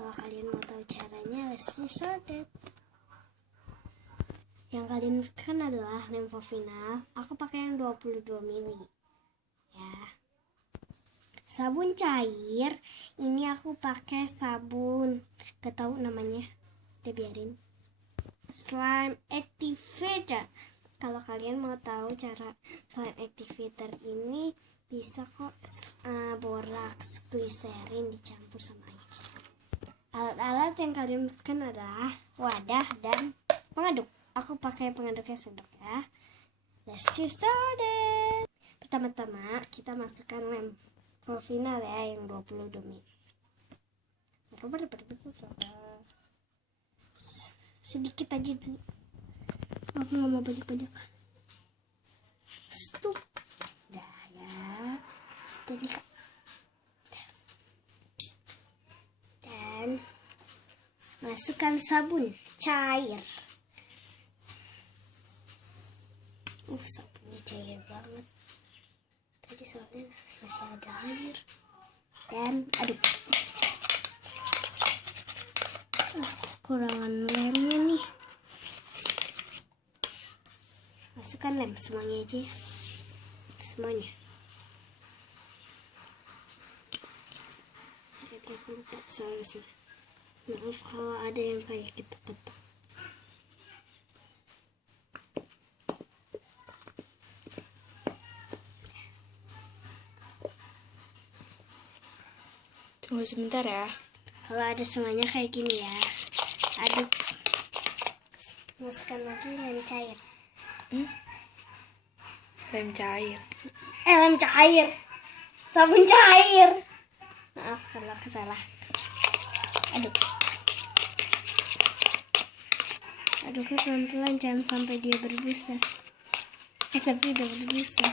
Kalau kalian mau tahu caranya, let's get started. Yang kalian butuhkan adalah lem final. Aku pakai yang 22 ml ya. Sabun cair, ini aku pakai sabun, gak tahu namanya, udah biarin. Slime activator. Kalau kalian mau tahu cara slime activator ini, bisa kok boraks, glycerin dicampur sama air. Alat-alat yang kalian butuhkan adalah wadah dan pengaduk. Aku pakai pengaduknya sendok ya. Let's get started. Pertama-tama kita masukkan lem final ya, yang 22 ml. Sedikit aja dulu. Aku nggak mau banyak-banyak. Stop. Dah ya. Jadi dan masukkan sabun cair. Sabunnya cair banget. Tadi soalnya masih ada air. Dan aduk. Kurangan lemnya nih. Masukkan lem semuanya aja. Semuanya. Jadi aku lupa seharusnya. Maaf kalau ada yang kayak ketuk-ketuk. Tunggu sebentar ya. Kalau ada semuanya kayak gini ya, aduk. Masukkan lagi lem cair. Lem cair. Lem cair. Sabun cair. Maaf kalau aku salah. Aduk. Aduknya pelan-pelan, jangan sampai dia berbusa. Tapi udah berbusa.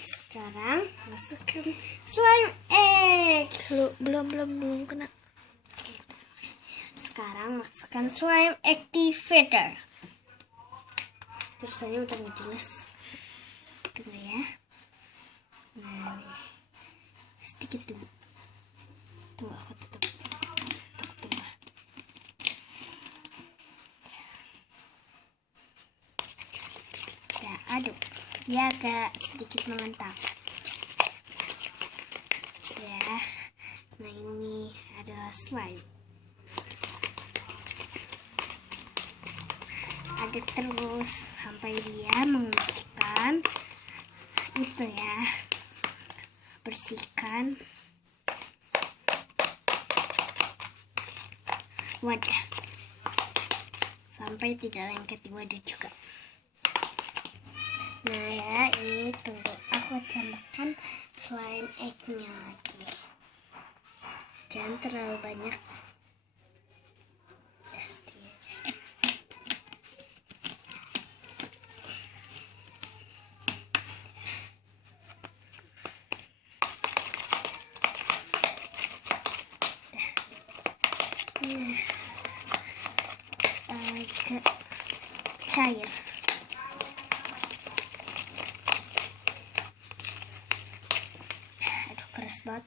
Sekarang masukkan slime egg. Belum kena. Sekarang masukkan slime activator. Tulisannya udah nggak jelas. Tunggu ya. Nah, nih. Sedikit dulu. Tuh aku tutup. Ya, aduk. Ya, agak sedikit mengental ya. Nah, ini adalah slime. Aduk terus sampai dia mengembuskan itu ya. Bersihkan wadah sampai tidak lengket di wadah juga. Nah ya, ini tunggu aku tambahkan slime egg-nya lagi. Jangan terlalu banyak. Agak cair. Keras banget.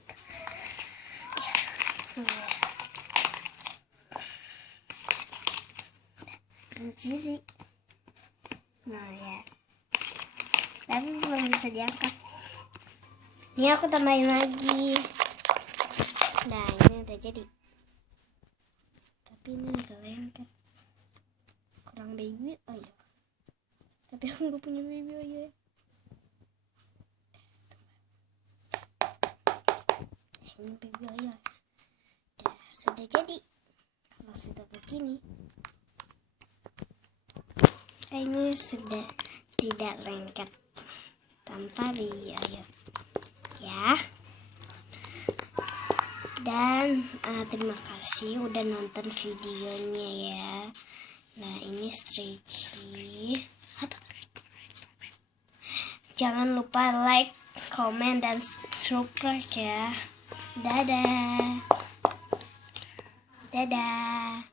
Gizi. Nah ya. Tapi belum bisa diangkat. Ini aku tambahin lagi. Nah, ini udah jadi. Tapi ini agak lengket. Kurang baby. Oh iya. Tapi aku nggak punya baby. Oh iya. Ini baby ayah. Sudah jadi. Kalau sudah begini, ini sudah tidak lengket tanpa baby ayah ya. Dan terima kasih udah nonton videonya ya. Nah, ini stretchy. Jangan lupa like, komen, dan subscribe ya. Dadah. Dadah.